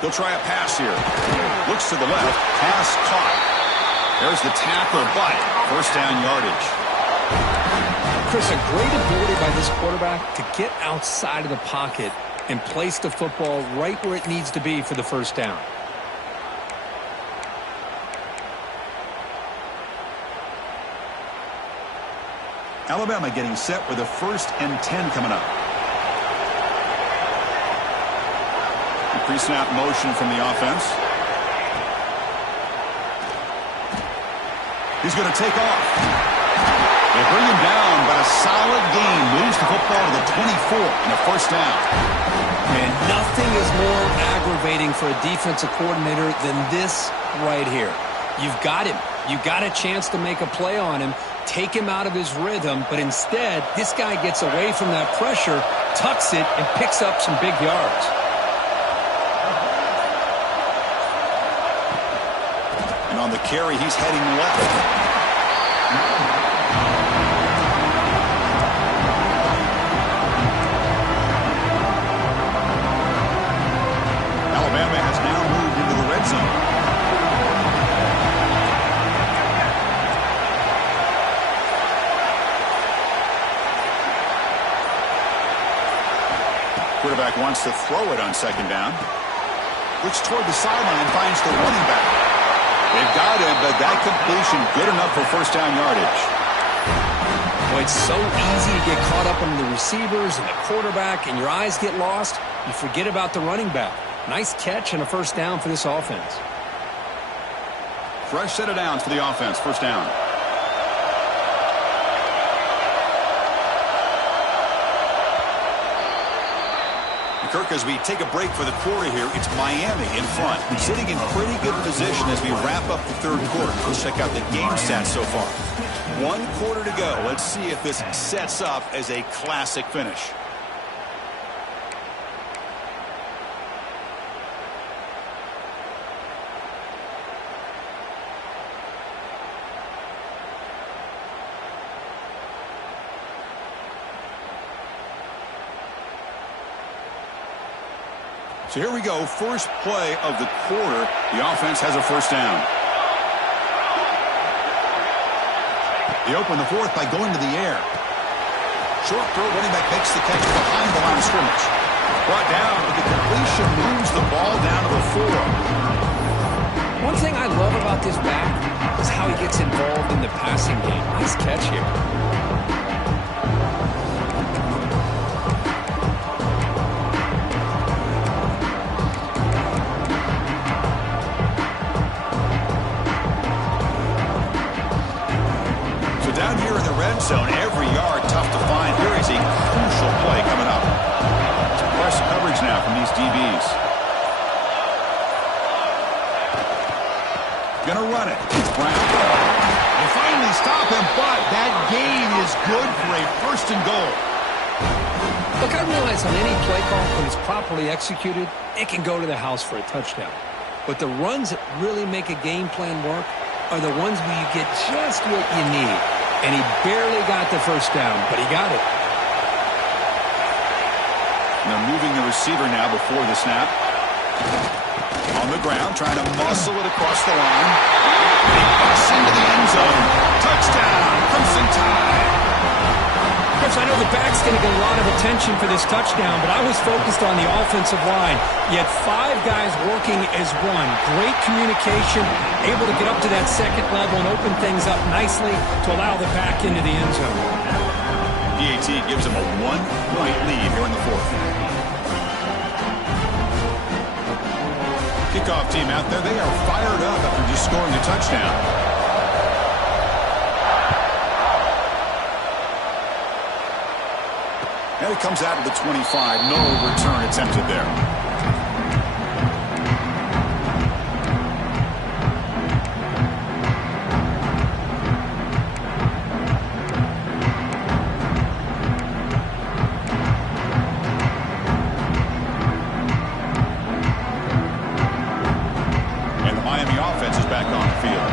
They'll try a pass here. Looks to the left. Pass caught. There's the tackle, but first down yardage. Chris, a great ability by this quarterback to get outside of the pocket and place the football right where it needs to be for the first down. Alabama getting set with a first and 10 coming up. The pre-snap motion from the offense. He's going to take off. They bring him down, but a solid gain moves the football to the 24 and a first down. And nothing is more aggravating for a defensive coordinator than this right here. You've got him. You've got a chance to make a play on him, take him out of his rhythm, but instead, this guy gets away from that pressure, tucks it, and picks up some big yards. And on the carry, he's heading left. Alabama has now moved into the red zone. Quarterback wants to throw it on second down. Looks toward the sideline, finds the running back. They've got him, but that completion good enough for first down yardage. Well, it's so easy to get caught up on the receivers and the quarterback, and your eyes get lost. You forget about the running back. Nice catch and a first down for this offense. Fresh set of downs for the offense. First down. Kirk, as we take a break for the quarter here, it's Miami in front, sitting in pretty good position as we wrap up the third quarter. Let's check out the game stats so far. 1 quarter to go. Let's see if this sets up as a classic finish. So here we go, first play of the quarter. The offense has a first down. They open the fourth by going to the air. Short throw, running back makes the catch behind the line of scrimmage. Brought down, but the completion moves the ball down to the 4. One thing I love about this back is how he gets involved in the passing game. Nice catch here. Down here in the red zone, every yard tough to find. Here is a crucial play coming up. Some press coverage now from these DBs. Gonna run it. It's Brown. They finally stop him, but that gain is good for a first and goal. Look, I realize on any play call, when it's properly executed, it can go to the house for a touchdown. But the runs that really make a game plan work are the ones where you get just what you need. And he barely got the first down, but he got it. And they're moving the receiver now before the snap. On the ground, trying to muscle it across the line. He busts into the end zone. Touchdown, Crimson Tide. Chris, I know the back's going to get a lot of attention for this touchdown, but I was focused on the offensive line. You had 5 guys working as one. Great communication, able to get up to that second level and open things up nicely to allow the back into the end zone. PAT gives them a 1-point lead here in the fourth. Kickoff team out there, they are fired up after just scoring a touchdown. And it comes out of the 25. No return attempted there. And the Miami offense is back on the field.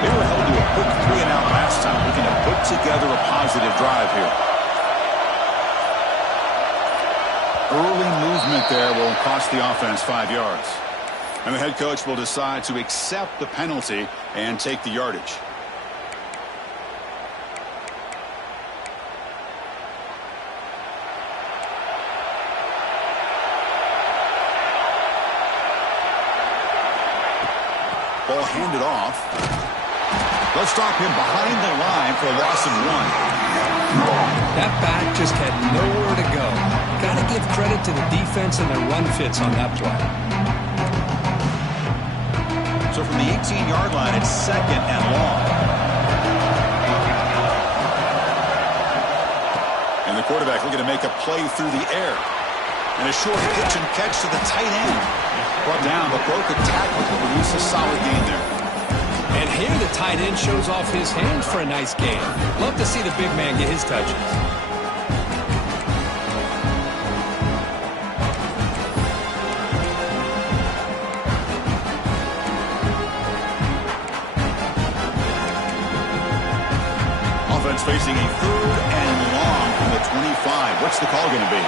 They were held to a quick 3-and-out last time, looking to put together a positive drive here. Early movement there will cost the offense 5 yards. And the head coach will decide to accept the penalty and take the yardage. Ball handed off. They'll stop him behind the line for a loss of 1. That back just had nowhere to go. Got to give credit to the defense and their run fits on that play. So from the 18-yard line, it's 2nd and long. And the quarterback looking to make a play through the air. And a short pitch and catch to the tight end. Brought down, but broke a tackle to produce a solid gain there. And here the tight end shows off his hands for a nice gain. Love to see the big man get his touches. Offense facing a 3rd and long from the 25. What's the call going to be?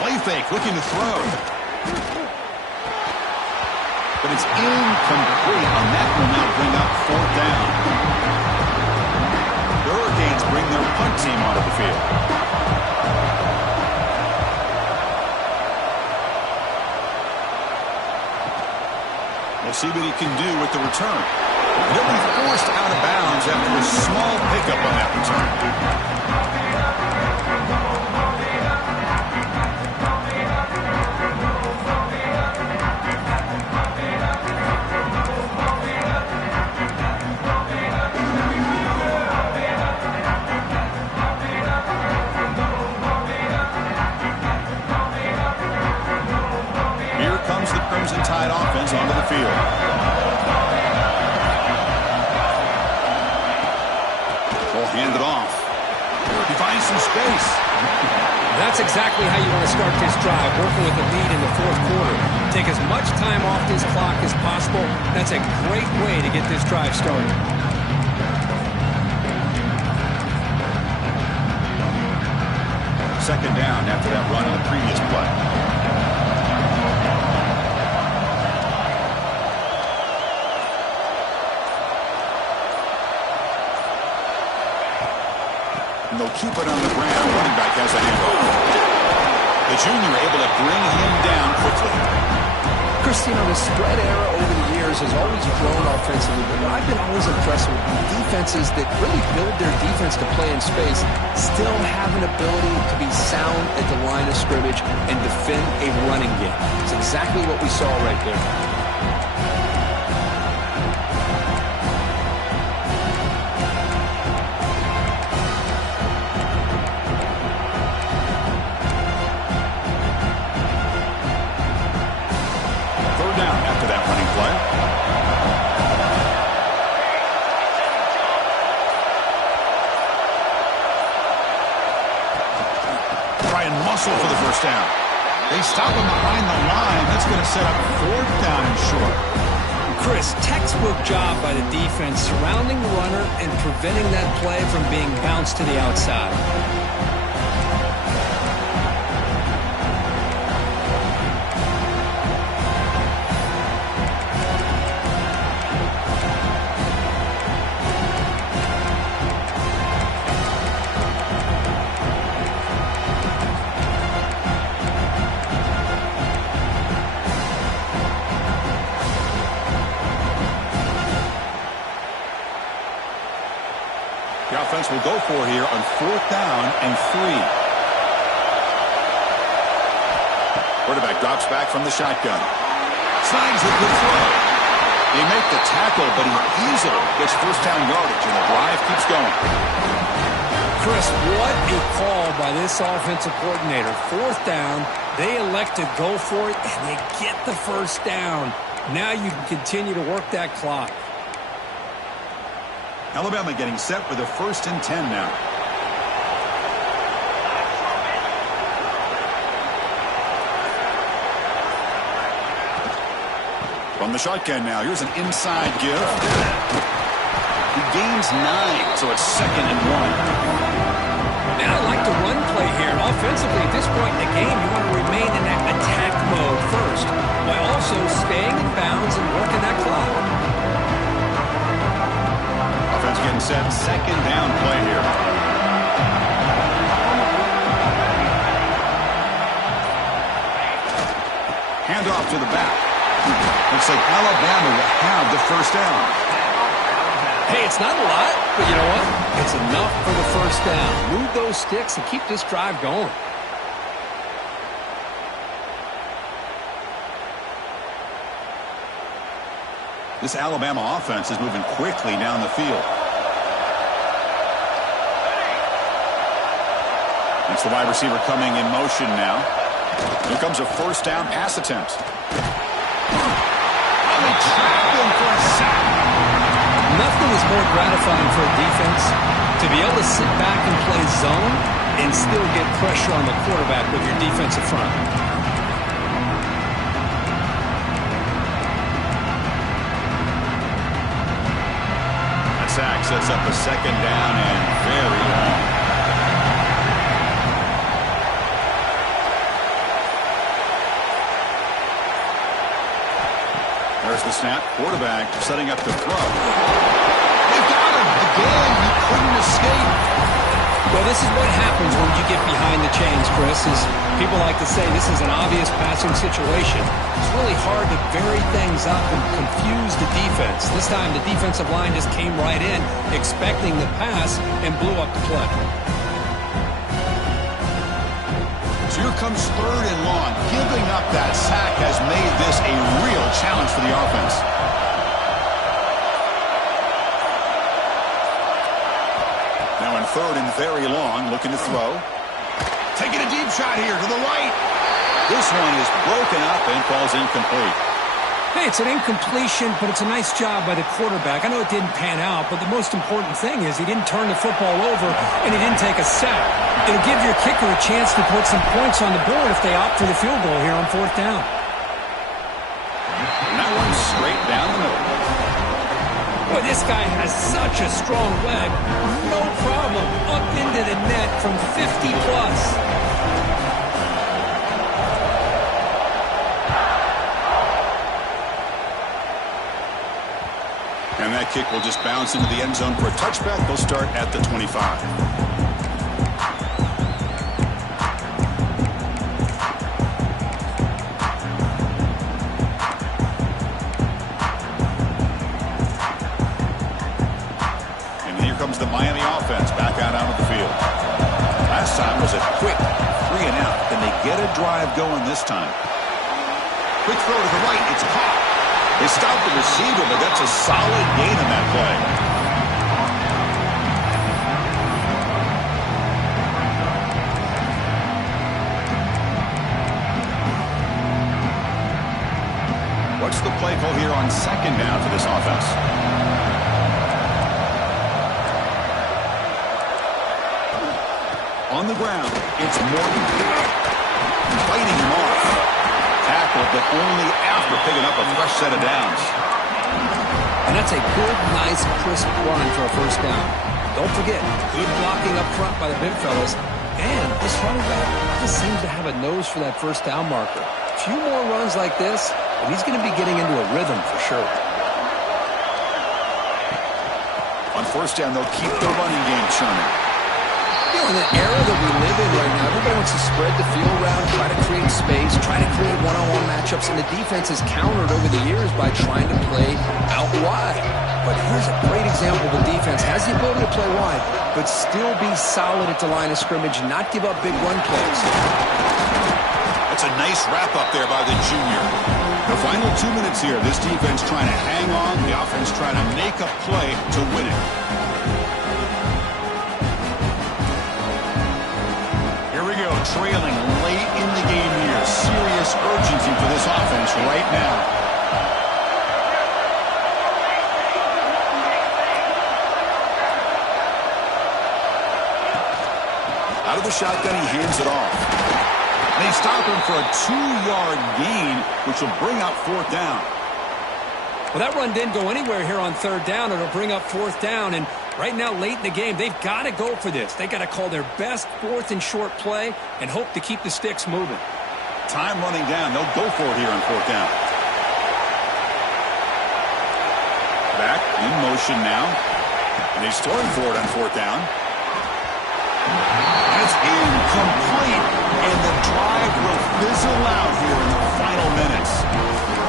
Play fake, looking to throw. But it's incomplete, and that will now bring up 4th down. The Hurricanes bring their punt team onto the field. We'll see what he can do with the return. And he'll be forced out of bounds after a small pickup on that return. Crimson Tide offense onto the field. Ball handed off. He finds some space. That's exactly how you want to start this drive, working with the lead in the 4th quarter. Take as much time off this clock as possible. That's a great way to get this drive started. second down after that run on the previous play. And they'll keep it on the ground. Running back has a handoff. The junior able to bring him down quickly. Chris, the spread era over the years has always grown offensively, but I've been always impressed with defenses that really build their defense to play in space, still have an ability to be sound at the line of scrimmage and defend a running game. It's exactly what we saw right there. For the first down. They stop him behind the line. That's going to set up fourth down and short. Chris, textbook job by the defense surrounding the runner and preventing that play from being bounced to the outside. Will go for here on fourth down and 3. Quarterback drops back from the shotgun. Signs with good throw. They make the tackle, but he easily gets first down yardage, and the drive keeps going. Chris, what a call by this offensive coordinator. Fourth down, they elect to go for it, and they get the first down. Now you can continue to work that clock. Alabama getting set with a 1st and 10 now. From the shotgun now, here's an inside give. He gains 9, so it's 2nd and 1. Man, I like the run play here. Offensively, at this point in the game, you want to remain in that attack mode first, while also staying in bounds and working that clock. Getting set, 2nd down play here. Hand off to the back. Looks like Alabama will have the first down. Hey, it's not a lot, but you know what? It's enough for the first down. Move those sticks and keep this drive going. This Alabama offense is moving quickly down the field. It's the wide receiver coming in motion now. Here comes a first down pass attempt. And they trap him for a sack. Nothing is more gratifying for a defense to be able to sit back and play zone and still get pressure on the quarterback with your defensive front. That sack sets up a 2nd down and very long. There's the snap. Quarterback setting up to throw. They got him. Again, he couldn't escape. Well, this is what happens when you get behind the chains, Chris. Is people like to say this is an obvious passing situation. It's really hard to vary things up and confuse the defense. This time, the defensive line just came right in, expecting the pass, and blew up the play. So here comes 3rd and long. Giving up that sack has made this a real challenge for the offense. Now in 3rd and very long, looking to throw. Taking a deep shot here to the right. This one is broken up and falls incomplete. Hey, it's an incompletion, but it's a nice job by the quarterback. I know it didn't pan out, but the most important thing is he didn't turn the football over and he didn't take a sack. It'll give your kicker a chance to put some points on the board if they opt for the field goal here on 4th down. And that one's straight down the middle. Boy, this guy has such a strong leg. No problem. Up into the net from 50 plus. And that kick will just bounce into the end zone for a touchback. They'll start at the 25. The Miami offense back out onto the field. Last time was a quick 3 and out. Can they get a drive going this time? Quick throw to the right. It's caught. They stopped the receiver, but that's a solid gain on that play. What's the play call here on second down for this offense? On the ground, it's Morgan fighting him off. Tackle, but only after picking up a fresh set of downs. And that's a good, nice, crisp run for a first down. Don't forget, good blocking up front by the big fellas. And this running back just seems to have a nose for that first down marker. A few more runs like this, and he's going to be getting into a rhythm for sure. On first down, they'll keep the running game churning. In the era that we live in right now, everybody wants to spread the field around, try to create space, try to create one-on-one matchups, and the defense has countered over the years by trying to play out wide. But here's a great example of the defense. Has the ability to play wide, but still be solid at the line of scrimmage and not give up big run plays. That's a nice wrap-up there by the junior. The final 2 minutes here, this defense trying to hang on, the offense trying to make a play to win it. Trailing late in the game here. Serious urgency for this offense right now. Out of the shotgun, he hands it off. And they stop him for a 2-yard gain, which will bring up fourth down. Well, that run didn't go anywhere here on third down. It'll bring up fourth down, and right now, late in the game, they've got to go for this. They've got to call their best fourth and short play and hope to keep the sticks moving. Time running down. They'll go for it here on fourth down. Back in motion now. And he's throwing for it on fourth down. And it's incomplete. And the drive will fizzle out here in the final minutes.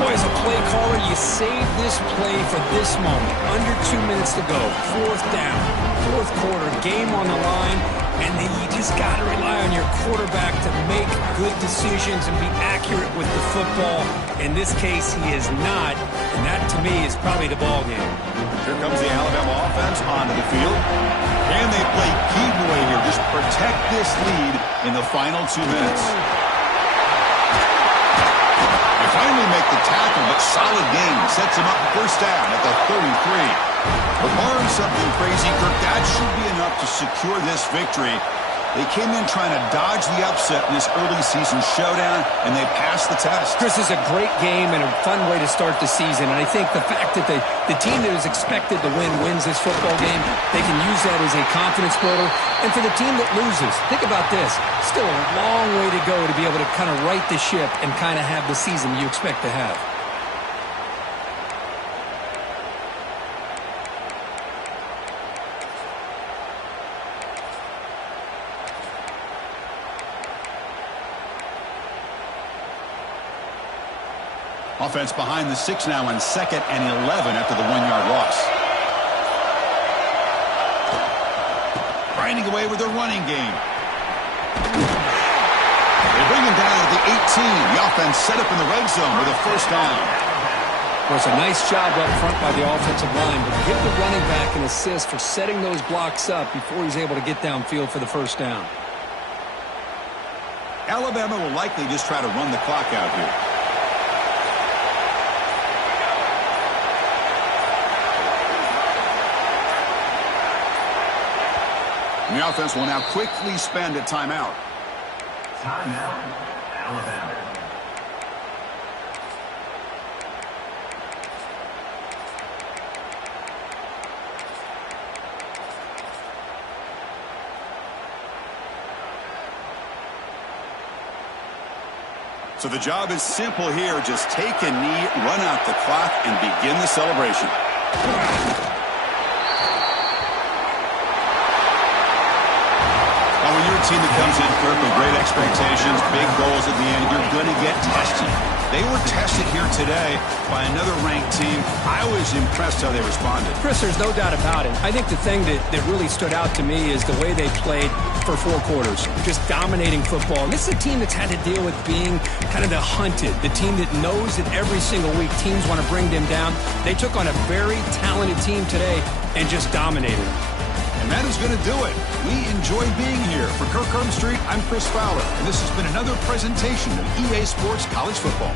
Boy, as a play caller, you save this play for this moment. Under 2 minutes to go. Fourth down. Fourth quarter. Game on the line. And then you just got to rely on your quarterback to make good decisions and be accurate with the football. In this case, he is not. And that, to me, is probably the ball game. Here comes the Alabama offense onto the field. And they play keep away here. Just protect this lead in the final 2 minutes. Finally make the tackle, but solid gain. Sets him up first down at the 33. But barring something crazy, Kirk, that should be enough to secure this victory. They came in trying to dodge the upset in this early season showdown, and they passed the test. Chris, is a great game and a fun way to start the season. And I think the fact that the team that is expected to win wins this football game, they can use that as a confidence builder. And for the team that loses, think about this. Still a long way to go to be able to kind of right the ship and kind of have the season you expect to have. Offense behind the 6 now on 2nd and 11 after the 1-yard loss. Grinding away with their running game. They bring him down at the 18. The offense set up in the red zone with a first down. Well, it's a nice job up front by the offensive line, but give the running back an assist for setting those blocks up before he's able to get downfield for the first down. Alabama will likely just try to run the clock out here. And the offense will now quickly spend a timeout. Timeout, Alabama. So the job is simple here. Just take a knee, run out the clock, and begin the celebration. When you're a team that comes in, Kirk, with great expectations, big goals at the end, you're going to get tested. They were tested here today by another ranked team. I was impressed how they responded. Chris, there's no doubt about it. I think the thing that really stood out to me is the way they played for 4 quarters, just dominating football. And this is a team that's had to deal with being kind of the hunted, the team that knows that every single week teams want to bring them down. They took on a very talented team today and just dominated. And that is going to do it. We enjoy being here. For Kirk Herbstreit, I'm Chris Fowler, and this has been another presentation of EA Sports College Football.